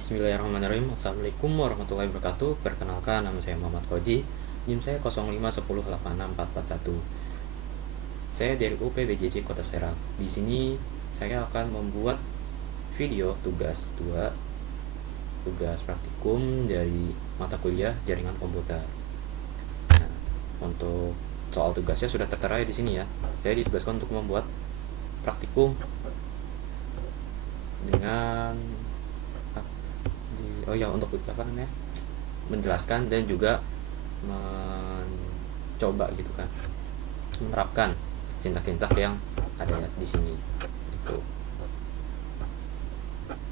Bismillahirrahmanirrahim. Assalamualaikum warahmatullahi wabarakatuh. Perkenalkan, nama saya Muhammad Koji. NIM saya 0510864441. Saya dari UPBJJ Kota Serang. Di sini saya akan membuat video tugas 2, tugas praktikum dari mata kuliah jaringan komputer. Nah, untuk soal tugasnya sudah tertera di sini ya. Saya ditugaskan untuk membuat praktikum dengan untuk menjelaskan dan juga mencoba gitu kan, menerapkan sintak-sintak yang ada di sini itu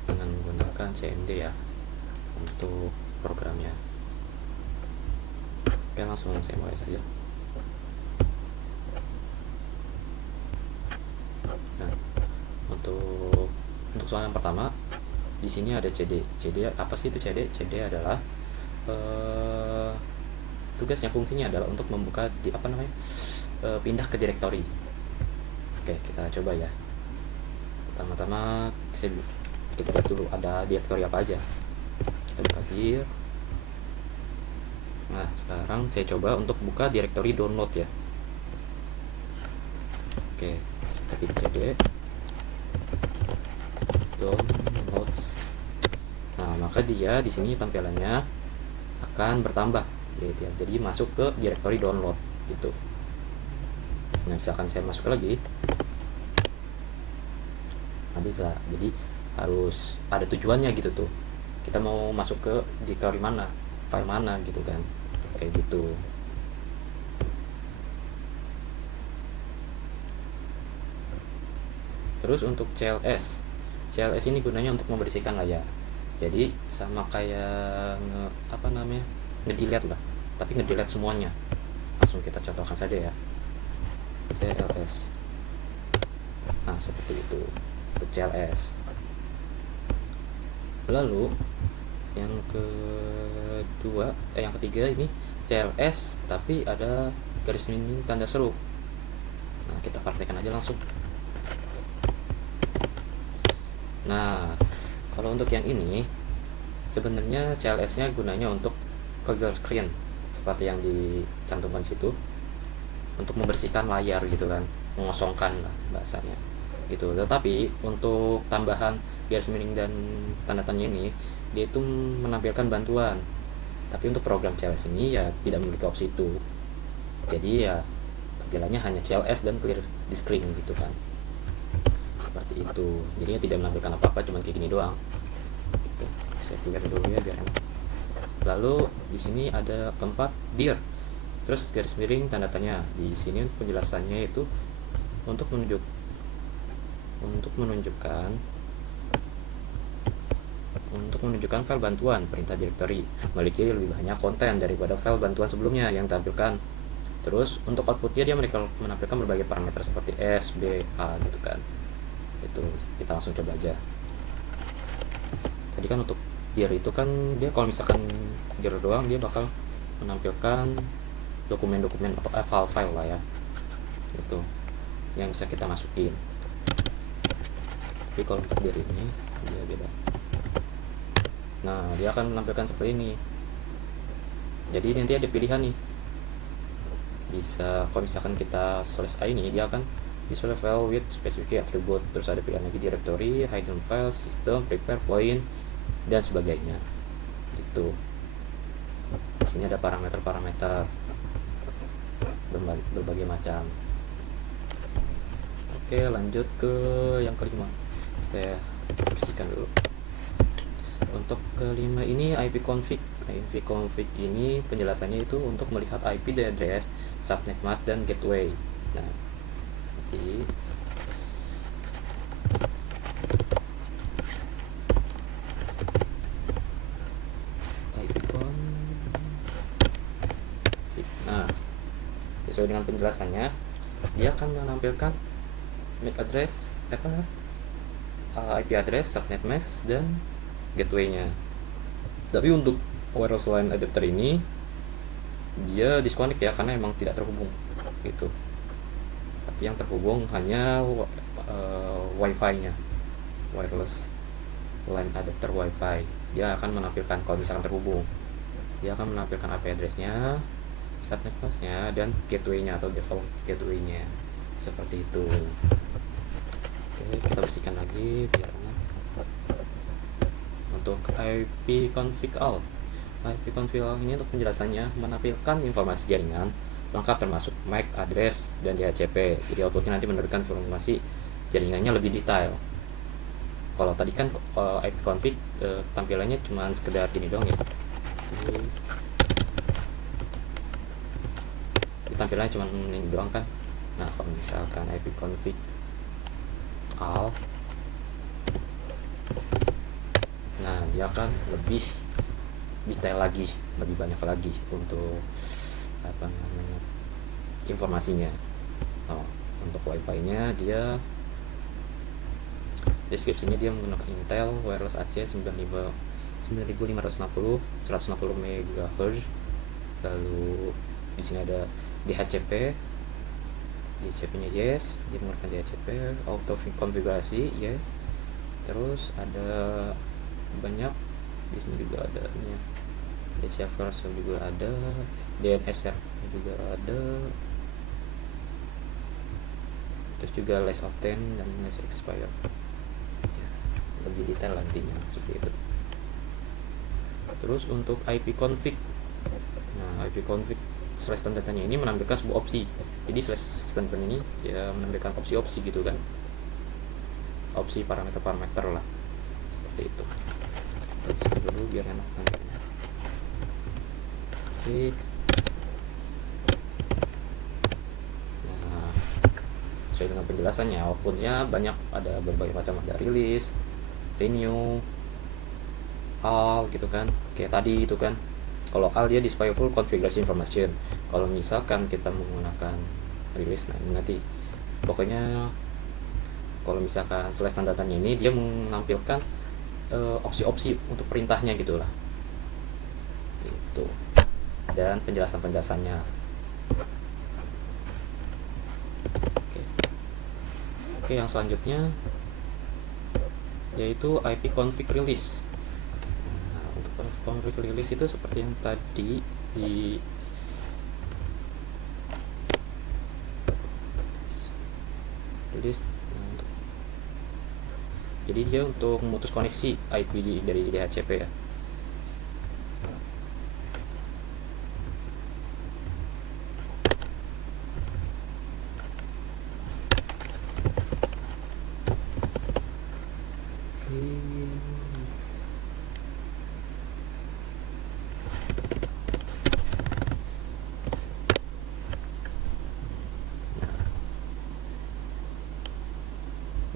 dengan menggunakan CMD ya untuk programnya. Oke, langsung saya mulai saja. Nah, untuk soal yang pertama di sini ada CD. CD apa sih itu CD? CD adalah tugasnya, fungsinya adalah untuk membuka pindah ke direktori. Oke, kita coba ya. Pertama-tama kita lihat dulu ada direktori apa aja. Kita buka dir. Nah, sekarang saya coba untuk buka direktori download ya. Oke, saya ketik CD downloads. Nah, maka dia di sini tampilannya akan bertambah gitu ya. Jadi masuk ke direktori download gitu. Nah, misalkan saya masuk lagi. Nah, bisa. Jadi harus ada tujuannya gitu tuh. Kita mau masuk ke direktori mana, file mana gitu kan. Kayak gitu. Terus untuk CLS ini gunanya untuk membersihkan layar. Jadi sama kayak ngedelete lah, tapi ngedelete semuanya. Langsung kita contohkan saja ya, CLS. Nah, seperti itu untuk CLS. Lalu yang ketiga ini CLS tapi ada garis miring tanda seru. Nah, kita praktekkan aja langsung. Nah, kalau untuk yang ini sebenarnya CLS-nya gunanya untuk clear screen seperti yang dicantumkan situ, untuk membersihkan layar gitu kan, mengosongkan lah bahasanya gitu. Tetapi untuk tambahan garis miring dan tanda tanya ini, dia itu menampilkan bantuan. Tapi untuk program CLS ini ya tidak memiliki opsi itu. Jadi ya tampilannya hanya CLS dan clear di screen gitu kan. Seperti itu. Jadinya tidak menampilkan apa-apa, cuma kayak gini doang. Gitu. Saya clear dulu ya biar enak. Lalu di sini ada keempat dir. Terus garis miring tanda tanya. Di sini penjelasannya itu untuk menunjukkan file bantuan perintah directory memiliki lebih banyak konten daripada file bantuan sebelumnya yang ditampilkan. Terus untuk outputnya dia menampilkan berbagai parameter seperti S, B, A gitu kan. Itu kita langsung coba aja. Tadi kan untuk dir itu kan dia kalau misalkan dir doang dia bakal menampilkan dokumen-dokumen atau file lah ya, itu yang bisa kita masukin. Tapi kalau untuk dir ini dia beda. Nah, dia akan menampilkan seperti ini. Jadi nanti ada pilihan nih, bisa kalau misalkan kita /i ini dia akan visual file with specific attribute. Terus ada pilihan lagi directory, hidden file, system, prepare, point, dan sebagainya. Itu. Di sini ada parameter-parameter berbagai macam. Oke, lanjut ke yang kelima. Saya bersihkan dulu. Untuk kelima ini IP config. IP config ini penjelasannya itu untuk melihat IP address, subnet mask, dan gateway. Nah, sesuai dengan penjelasannya dia akan menampilkan MAC address, IP address, subnet mask, dan gateway-nya. Tapi untuk wireless LAN adapter ini dia disconnect ya, karena emang tidak terhubung gitu. Tapi yang terhubung hanya wifi-nya, wireless LAN adapter wifi. dia akan menampilkan kalau misalkan terhubung, dia akan menampilkan IP address-nya, subnet mask-nya, dan gateway-nya atau default gateway-nya, seperti itu. Oke, kita bersihkan lagi biar enak. Untuk IP config all, IP config all ini untuk penjelasannya menampilkan informasi jaringan lengkap termasuk MAC, address, dan DHCP. Jadi outputnya nanti menampilkan informasi jaringannya lebih detail. Kalau tadi kan IP config tampilannya cuma sekedar gini doang ya. Jadi tampilannya cuma ini doang kan. Nah, kalau misalkan IP config all, nah dia akan lebih detail lagi, lebih banyak lagi untuk apa namanya informasinya. Untuk wifi-nya dia deskripsinya dia menggunakan Intel Wireless AC 9560 160 MHz. Lalu di sini ada DHCP, DHCP-nya yes, dia menggunakan DHCP, auto konfigurasi yes. Terus ada banyak di sini juga ada DHCP version juga ada, DNS juga ada, terus juga less of 10 dan less expire ya, lebih detail nantinya seperti itu. Terus untuk IP config, nah IP config slash tanda-tanya ini menampilkan sebuah opsi. Jadi slash tanda ini ya menampilkan opsi-opsi gitu kan, opsi parameter-parameter lah, seperti itu. Kita dulu biar enak nantinya. Oke. Nah, sesuai dengan penjelasannya, outputnya banyak, ada berbagai macam, ada release, renew, all gitu kan, kayak tadi itu kan. Kalau all dia display full configuration information. Kalau misalkan kita menggunakan release, nah ini nanti pokoknya kalau misalkan slash tanda tanya ini dia menampilkan opsi-opsi untuk perintahnya gitulah gitu, dan penjelasannya. Oke, yang selanjutnya yaitu IP config release. Nah, untuk config release itu seperti yang tadi di release. Jadi dia untuk memutus koneksi IP dari DHCP ya.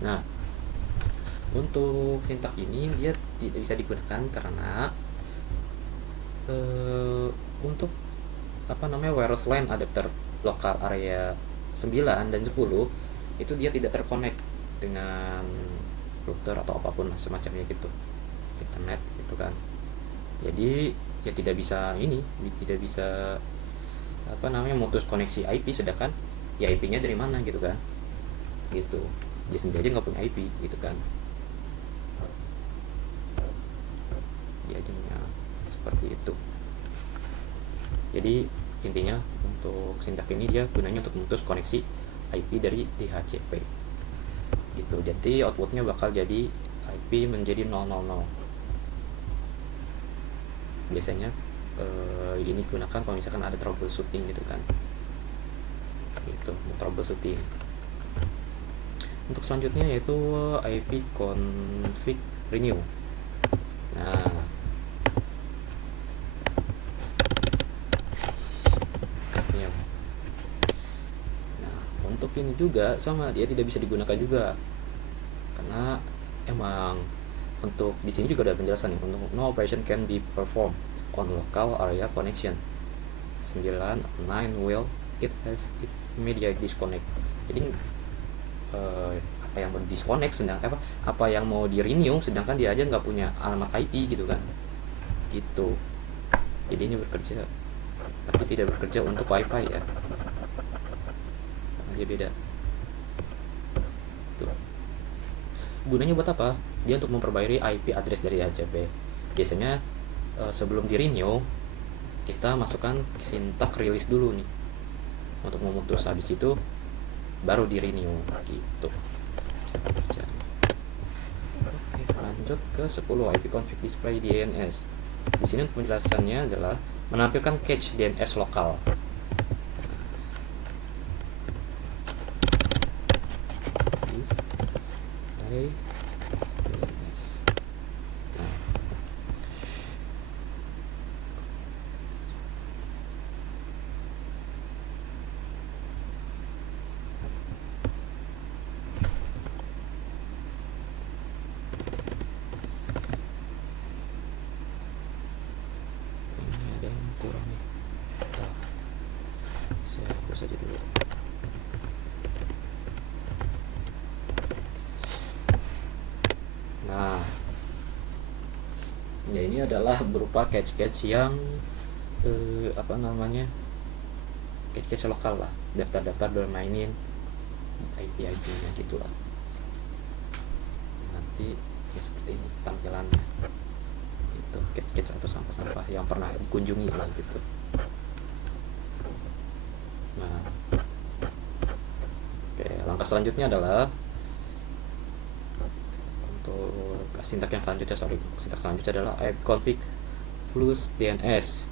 Nah, untuk sintak ini dia tidak bisa digunakan karena untuk wireless LAN adapter lokal area 9 dan 10 itu dia tidak terkonek dengan router atau apapun semacamnya gitu, internet gitu kan. Jadi ya tidak bisa mutus koneksi IP, sedangkan ya IP-nya dari mana gitu kan, gitu. Dia sendiri aja nggak punya IP gitu kan. Dia jadinya seperti itu. Jadi intinya untuk sintak ini dia gunanya untuk memutus koneksi IP dari DHCP gitu. Jadi outputnya bakal jadi IP menjadi 000. Biasanya ini digunakan kalau misalkan ada troubleshooting gitu kan, gitu, troubleshooting. Untuk selanjutnya yaitu IP config renew. Nah, untuk ini juga sama, dia tidak bisa digunakan juga karena emang untuk di sini juga ada penjelasan nih, untuk no operation can be performed on local area connection 9 will it has its media disconnect. Jadi apa yang mau disconnect sedangkan apa yang mau di renew sedangkan dia aja nggak punya alamat IP gitu kan, gitu. Jadi ini bekerja tapi tidak bekerja untuk wifi ya, aja beda tuh. Gunanya buat apa? Dia untuk memperbarui IP address dari DHCP. biasanya sebelum di renew kita masukkan sintak release dulu nih untuk memutus, habis itu baru di renew gitu. Oke, lanjut ke 10 ipconfig display DNS. Di sini untuk penjelasannya adalah menampilkan cache DNS lokal. Display DNS. Saja dulu. Nah, ya ini adalah berupa cache-cache yang cache-cache lokal lah, daftar-daftar bermainin IP-nya gitulah. Nanti ya seperti ini tampilannya, itu cache-cache atau sampah-sampah yang pernah dikunjungi lah gitu. Nah, oke, langkah selanjutnya adalah untuk sintak selanjutnya adalah ipconfig plus DNS.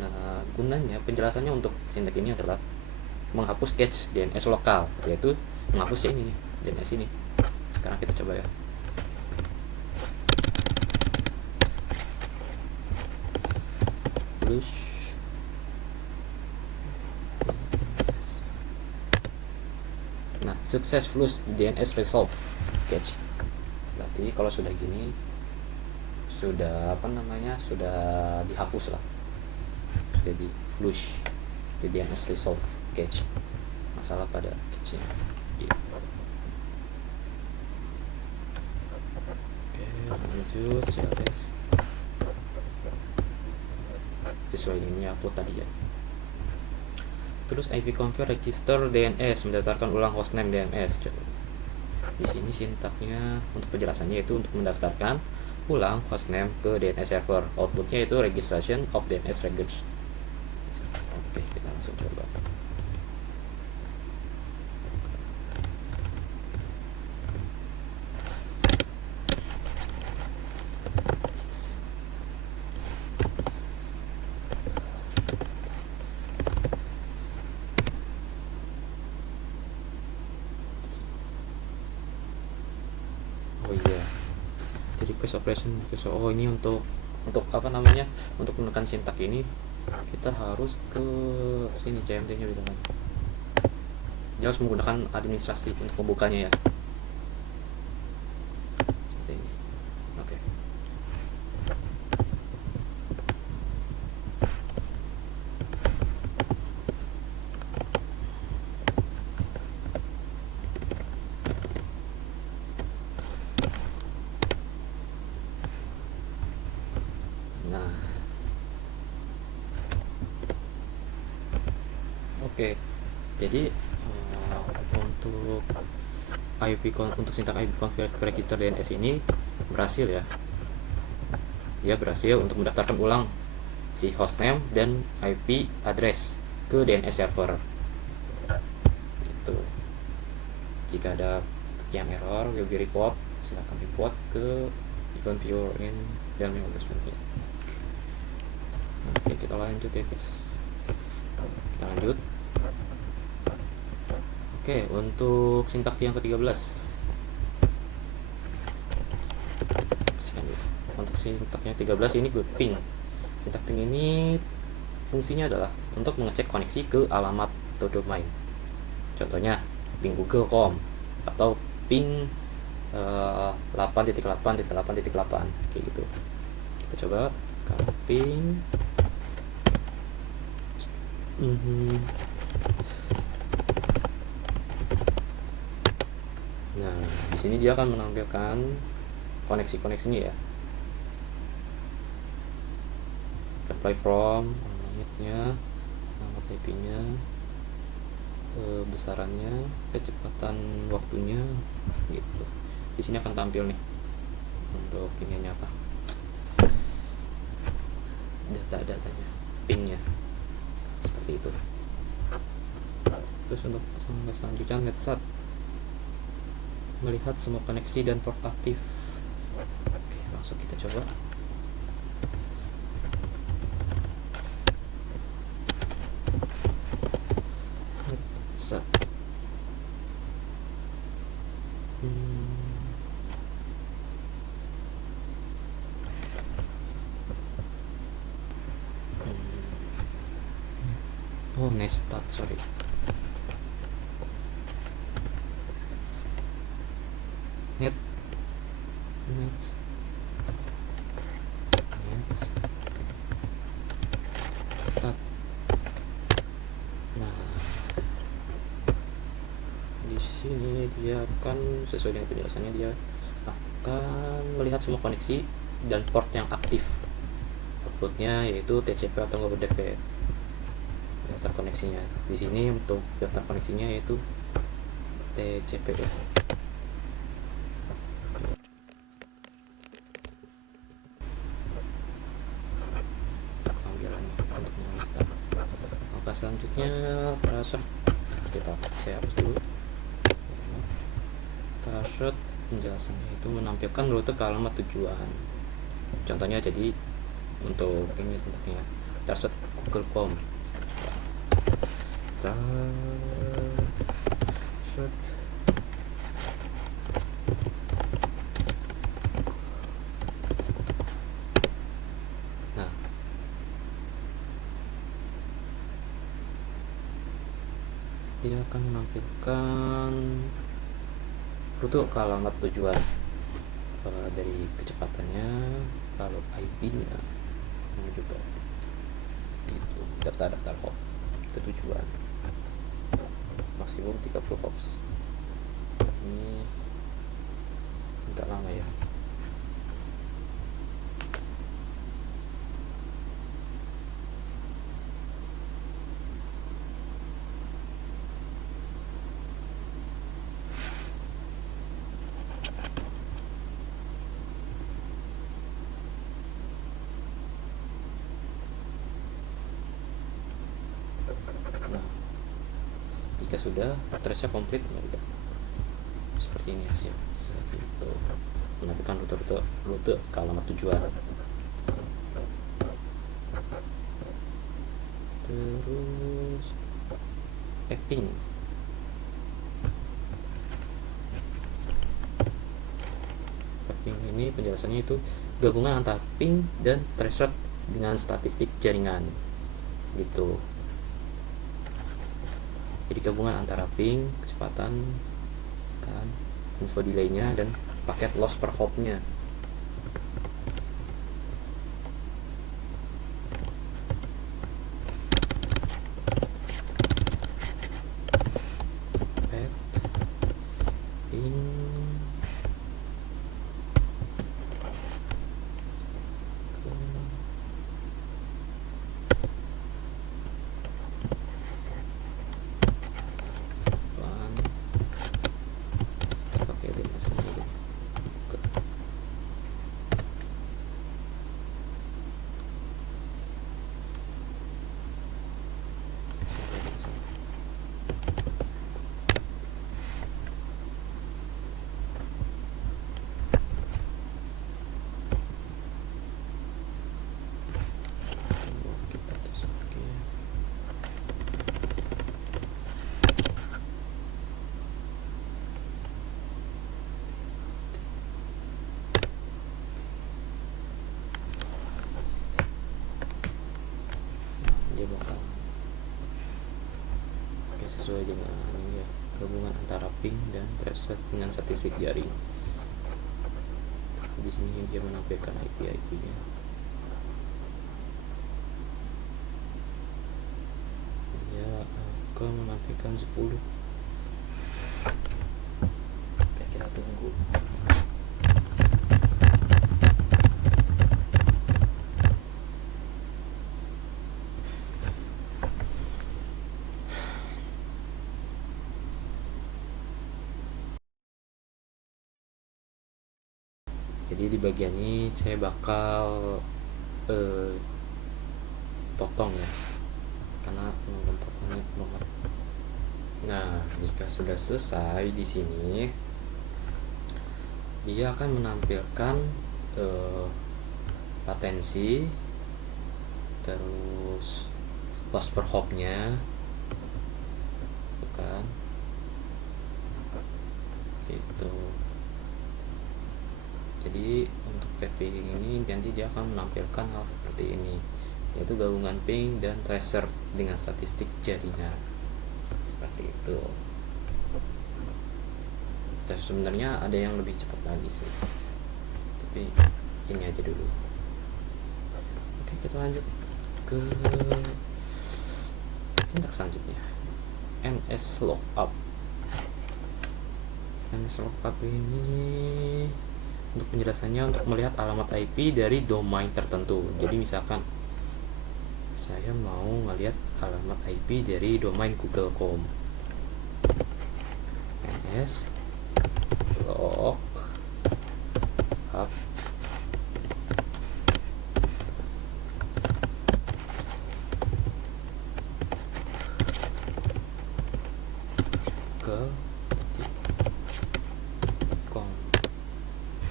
Nah, gunanya penjelasannya untuk sintak ini adalah menghapus cache DNS lokal, yaitu menghapus ini DNS ini. Sekarang kita coba ya. Plus sukses plus DNS resolve cache. Berarti kalau sudah gini sudah sudah dihapus lah, sudah di flush di DNS resolve cache, masalah pada cache nya gitu. Oke, lanjut CLS sesuai ini upload tadi ya. Terus ipconfig register DNS, mendaftarkan ulang hostname DNS. Di sini sintaknya untuk penjelasannya itu untuk mendaftarkan ulang hostname ke DNS server. Outputnya itu registration of DNS records. Oke, kita langsung coba. Oh iya, jadi request operation. Oh, ini untuk untuk menekan sintak ini kita harus ke sini, CMD nya bilang dia harus menggunakan administrasi untuk membukanya ya, seperti ini. Oke. Oke, jadi untuk sintak ipconfig register DNS ini berhasil ya. Dia berhasil untuk mendaftarkan ulang si hostname dan IP address ke DNS server. Itu. Jika ada yang error, will be report, silakan report ke configure in dan management. Oke, kita lanjut ya guys. Kita lanjut. Oke, untuk sintak yang ke-13. Untuk sintaknya 13 ini gue ping. Sintak ping ini fungsinya adalah untuk mengecek koneksi ke alamat atau domain. Contohnya ping google.com atau ping 8.8.8.8 kayak gitu. Kita coba ping Nah, di sini dia akan menampilkan koneksi-koneksinya ya. Reply from, alamatnya, alamat IP-nya, besarannya, kecepatan waktunya, gitu. Di sini akan tampil nih untuk ininya apa. data-datanya, pingnya, seperti itu. Terus untuk selanjutnya NetSat, melihat semua koneksi dan port aktif. Oke, langsung kita coba. NetSat. Oh, Nestat, sorry. Net Nets Nets Stat. Nah, di sini dia akan sesuai dengan penjelasannya, dia akan melihat semua koneksi dan port yang aktif. Outputnya yaitu TCP atau UDP, daftar koneksinya. Di sini untuk daftar koneksinya yaitu TCP ya. Tampilannya untuk menginstal. Oke, selanjutnya password, saya hapus dulu. Password penjelasannya itu menampilkan rute ke alamat tujuan. Contohnya jadi untuk ini tentunya password Google.com. Password nah, dia akan menampilkan rute ke alamat tujuan, dari kecepatannya, lalu IP-nya, dan juga itu daftar-daftar hop ke tujuan, maksimum 30 hops. Ini agak lama ya. Nah, jika sudah trace-nya komplit, ya seperti ini hasil. Seperti itu, menampilkan rute ke alamat tujuan. Terus ping ini penjelasannya itu gabungan antara ping dan threshold dengan statistik jaringan gitu. Jadi gabungan antara ping, kecepatan kan, info delaynya, dan paket loss per hopnya. Dia bakal sesuai dengan ya, gabungan antara ping dan preset dengan statistik jaring. Di sini dia menampilkan IP-nya. Dia akan menampilkan 10. Oke, kita tunggu. Jadi di bagian ini saya bakal potong ya, karena potongnya banget. Nah, jika sudah selesai di sini, dia akan menampilkan latensi, terus loss per hopnya, kan gitu. Jadi untuk ping ini nanti dia akan menampilkan hal seperti ini, yaitu gabungan ping dan tracer dengan statistik jaringan seperti itu. Terus sebenarnya ada yang lebih cepat lagi sih, tapi ini aja dulu. Oke, kita lanjut ke sintaks selanjutnya, NS lookup. NS lookup ini untuk penjelasannya untuk melihat alamat IP dari domain tertentu. Jadi misalkan saya mau ngelihat alamat IP dari domain Google.com, NS lookup ke .com.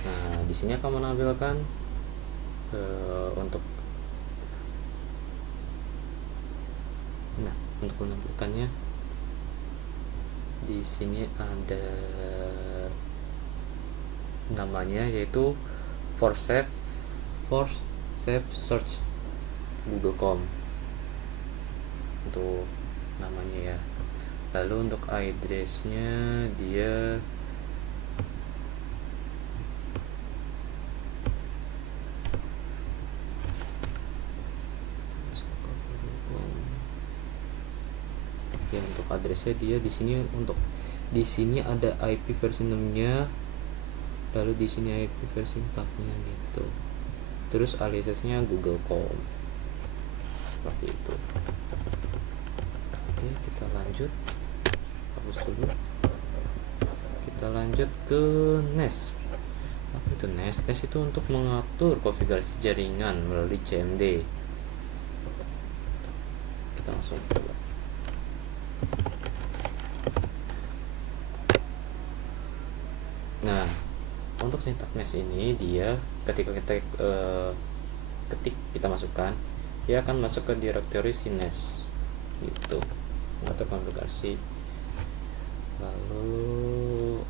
Nah, di sini akan menampilkan untuk menampilkannya di sini ada namanya, yaitu for safe search Google.com untuk namanya ya. Lalu untuk addressnya dia ya, untuk addressnya dia di sini, untuk di sini ada IP versi 6-nya, lalu di sini IP versi 4-nya gitu. Terus aliasnya Google.com seperti itu. Oke, kita lanjut, hapus dulu. Kita lanjut ke NAS. Apa itu NAS? NAS itu untuk mengatur konfigurasi jaringan melalui CMD. Kita langsung coba. Nah, untuk sintaks NAS ini dia ketika kita ketik, kita masukkan, dia akan masuk ke direktori si NAS gitu, mengatur konfigurasi. Lalu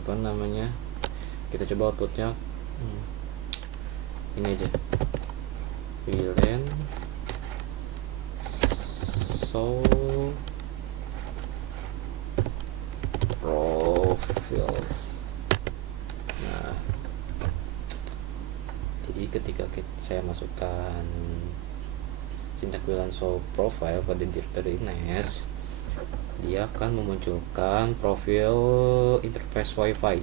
apa namanya, kita coba outputnya ini aja, VLAN show profiles. Nah, jadi ketika saya masukkan sintaks VLAN show profile pada direktori NAS, dia akan memunculkan profil interface WiFi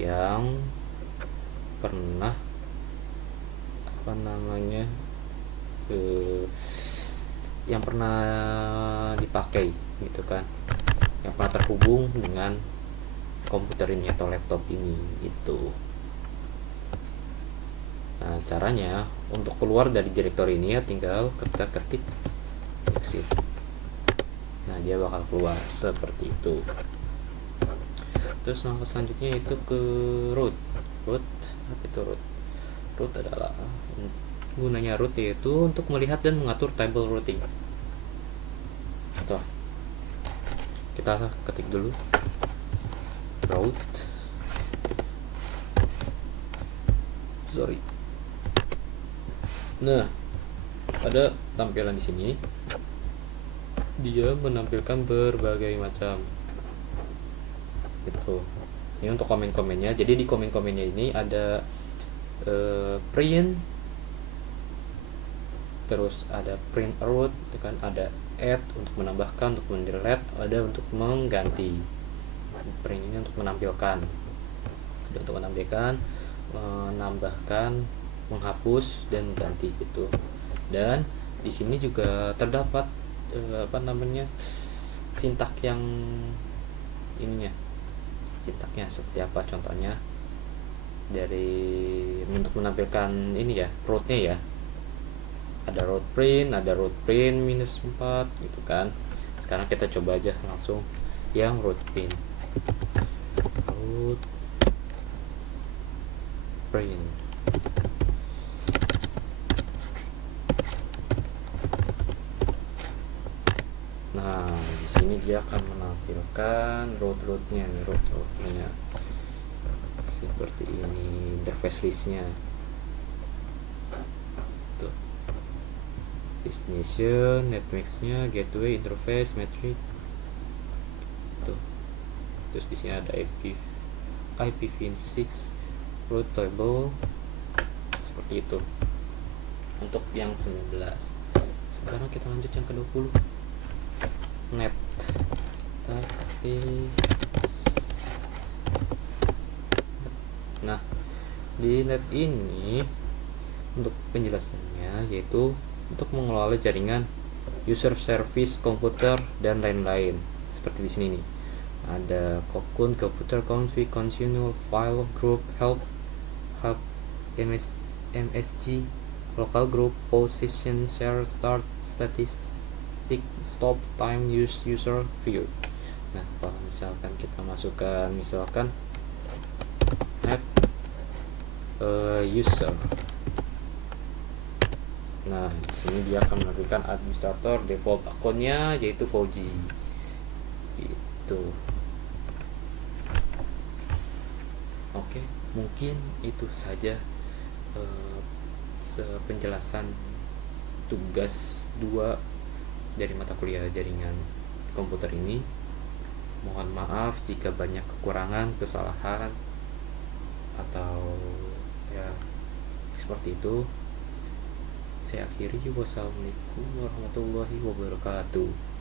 yang pernah yang pernah dipakai gitu kan, yang pernah terhubung dengan komputer ini atau laptop ini gitu. Nah, caranya untuk keluar dari direktori ini ya tinggal kita ketik exit. Nah, dia bakal keluar seperti itu. Terus langkah selanjutnya itu ke root. Apa itu root? Root adalah gunanya root yaitu untuk melihat dan mengatur table routing. Atau kita ketik dulu root. Nah, ada tampilan di sini. Dia menampilkan berbagai macam gitu. Ini untuk komen-komennya. Jadi di komen-komennya ini ada print, terus ada print root, kan ada add untuk menambahkan, untuk mendelete, ada untuk mengganti. Print ini untuk menampilkan, ada untuk menampilkan, menambahkan, menghapus dan mengganti gitu. Dan Di sini juga terdapat sintak yang ininya, sintaknya seperti apa contohnya untuk menampilkan ini ya, rootnya ya, ada root print, -4 gitu kan. Sekarang kita coba aja langsung yang root print. Nah, di sini dia akan menampilkan root-nya seperti ini, interface listnya tuh, destination, netmasknya, gateway, interface, metric tuh. Terus di sini ada IPv6 root table seperti itu untuk yang 19. Sekarang kita lanjut yang ke-20, net. Nah, di net ini untuk penjelasannya yaitu untuk mengelola jaringan, user service, komputer dan lain-lain. Seperti di sini nih. Ada Cocoon, computer, config, console, file, group, help, hub, MSG, local group, position, share, start, statistic, stop, time, use, user, view. Nah, kalau misalkan kita masukkan net user. Nah, di sini dia akan memberikan administrator, default akunnya yaitu Fauji. Gitu. Oke, mungkin itu saja penjelasan tugas 2 dari mata kuliah jaringan komputer ini. Mohon maaf jika banyak kekurangan, kesalahan atau ya seperti itu. Saya akhiri. Wassalamualaikum warahmatullahi wabarakatuh.